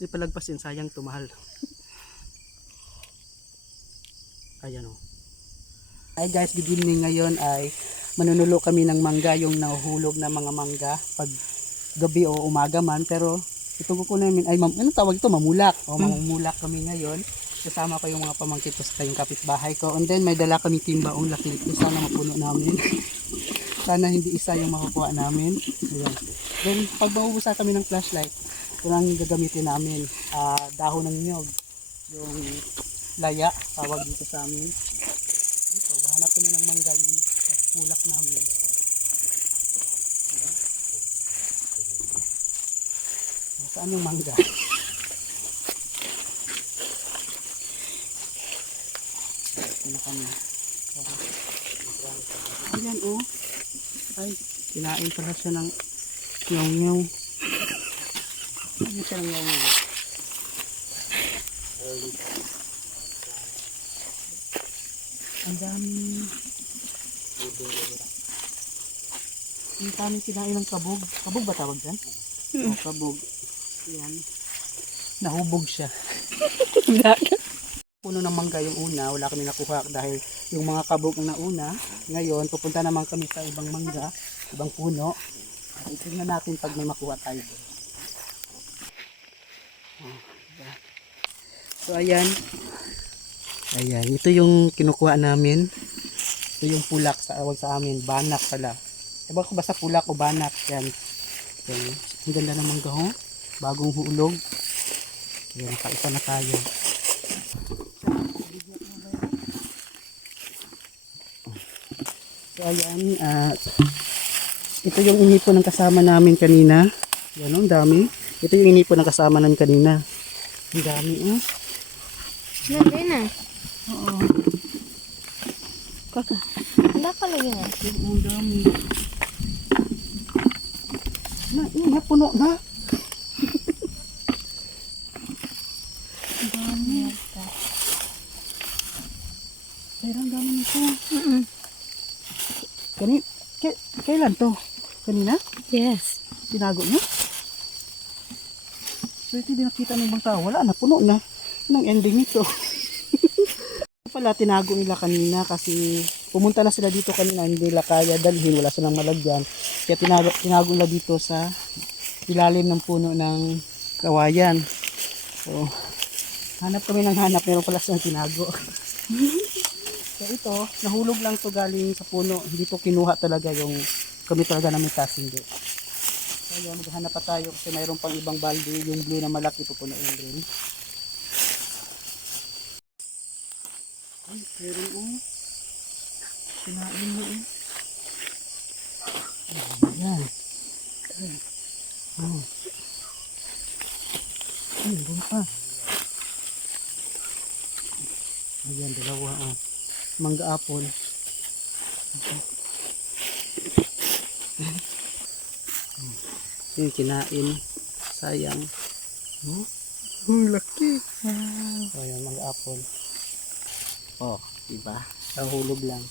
Di palagpasin, sayang tumahal. Ayan o. Ay guys, good evening ngayon ay manunulo kami ng mangga, yung nahuhulog na mga mangga pag gabi o umaga man. Pero itong kuko namin ay, mam- ano tawag ito? Mamulak. O mamumulak kami ngayon. Kasama ko yung mga pamangkin ko sa yung kapitbahay ko. And then may dala kami timbaong laki. Sana mapuno namin. Sana hindi isa yung makukuha namin. Ayan. Then pag maubusa kami ng flashlight, ito lang gagamitin namin. Ah, dahon ng nyog. Yung laya, tawag dito sa amin. Ito, hanap kami ng mangga. yung Pulak namin. Saan yung mangga? Ito na kami. Ayan oh. Ay, kinain pala siya ng nyaw-nyaw. Ano siya ng nyaw-nyaw? Ang dami. Ang dami kinain ng kabog. Kabog ba tawag dyan? Oh, kabog. Yan. Nahubog siya. Puno ng mangga yung una, wala kami nakuha dahil yung mga kabog ang nauna. Ngayon, pupunta naman kami sa ibang mangga, ibang puno. At itignan natin pag may makuha tayo doon. Oh? So, ayan. Ayan, ito yung kinukuha namin. Ito yung pulak sa awag sa amin, banak pala. Ewan ko ba sa pulak o banak, yan. Yan. Ang ganda ng mangga ho. Bagong hulog. Ayan, nakaisa na tayo. So ayan, at ito yung inipon ng kasama namin kanina. Yan oh, ang dami. Ito yung inipon ng kasama namin kanina. Ang dami oh. Nandiyan na. Oo, Kaka. Wala ka lagi na. oo, ang dami. Na, yun na, puno na. ang dami. Pero ang dami nito. Mm Kani, k- kailan to? Kanina? Yes. Tinago niyo? So ito hindi nakita ng ibang tao. Wala na, puno na. Anong ending nito? pala tinago nila kanina kasi pumunta na sila dito kanina hindi nila kaya dalhin wala silang malagyan kaya tinago, tinago nila dito sa ilalim ng puno ng kawayan so hanap kami ng hanap meron pala silang tinago so ito nahulog lang to galing sa puno hindi to kinuha talaga yung kami talaga namin tas hindi yun maghanap pa tayo kasi mayroon pang ibang balde yung blue na malaki pupunuin din Ay, meron oh. Kinain mo oh. Ayan. Ay. Ay, meron pa. Ayan, dalawa oh. Mangga apple. Yung kinain. Sayang. Oh, oh laki. Oh, Ayan, mangga apple. Oh, diba? Nahulog lang.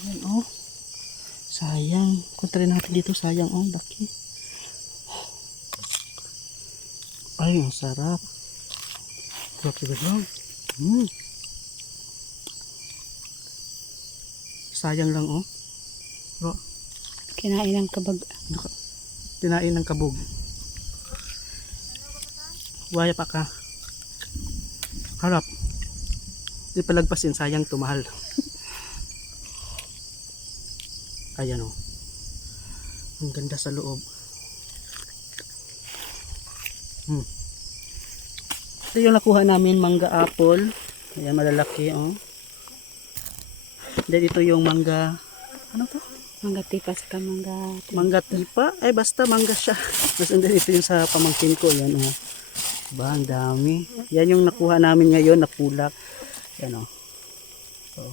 Ayan, oh. Sayang. Kontra natin dito, sayang, oh. Laki. Ay, ang sarap. Sarap diba lang? Mm. Sayang lang, oh. Bro, Kinain ng kabag. tinain ng kabog. Waya pa ka. Harap. Di palagpasin, sayang tumahal. Ayan o. Ang ganda sa loob. Hmm. Ito yung nakuha namin, mangga apple. Ayan, malalaki oh. Then ito yung mangga, ano to? Mangga tipas ka mangga. Mangga tipa? Ay, basta mangga siya. Tapos and then ito yung sa pamangkin ko. Yan, oh. Ba, ang dami. Yan yung nakuha namin ngayon, napulak. Yan, oh. So,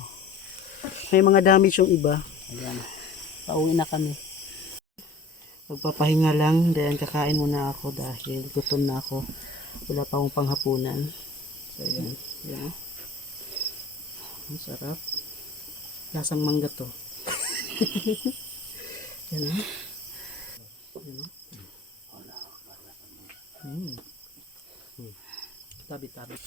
may mga damage yung iba. Ayan. Pauwi na kami. Magpapahinga lang. Then, kakain muna ako dahil gutom na ako. Wala pa akong panghapunan. So, yan. Yan, oh. Ang sarap. Lasang mangga to. Yan o. Yan o. Hmm. Hmm. Tabi, tabi.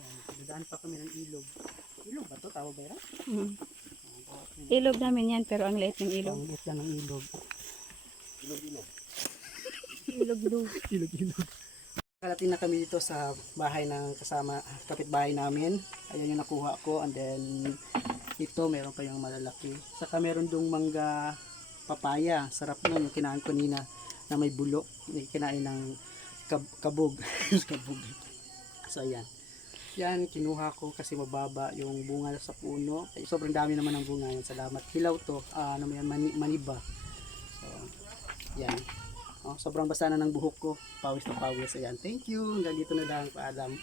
Yan, Dadaan pa kami ng ilog. Ilog ba to? Tawag ba yan? Mm. Ilog namin yan, pero ang liit ng ilog. Ang liit lang ng ilog. Ilog do. Ilog, ilog. Karating na kami dito sa bahay ng kasama, kapitbahay namin. Ayan yung nakuha ko. And then, ito, meron pa yung malalaki. Saka meron dong mangga papaya. Sarap nun yung kinain ko nina na may bulok. May kinain ng kab kabog. kabog. So, ayan. Yan, kinuha ko kasi mababa yung bunga sa puno. Ay, sobrang dami naman ng bunga yan. Salamat. Hilaw to. Ah, ano mo yan, mani, maniba. So, yan. Oh, sobrang basa na ng buhok ko. Pawis na pawis. Ayan. Thank you. Hanggang dito na lang. Paalam.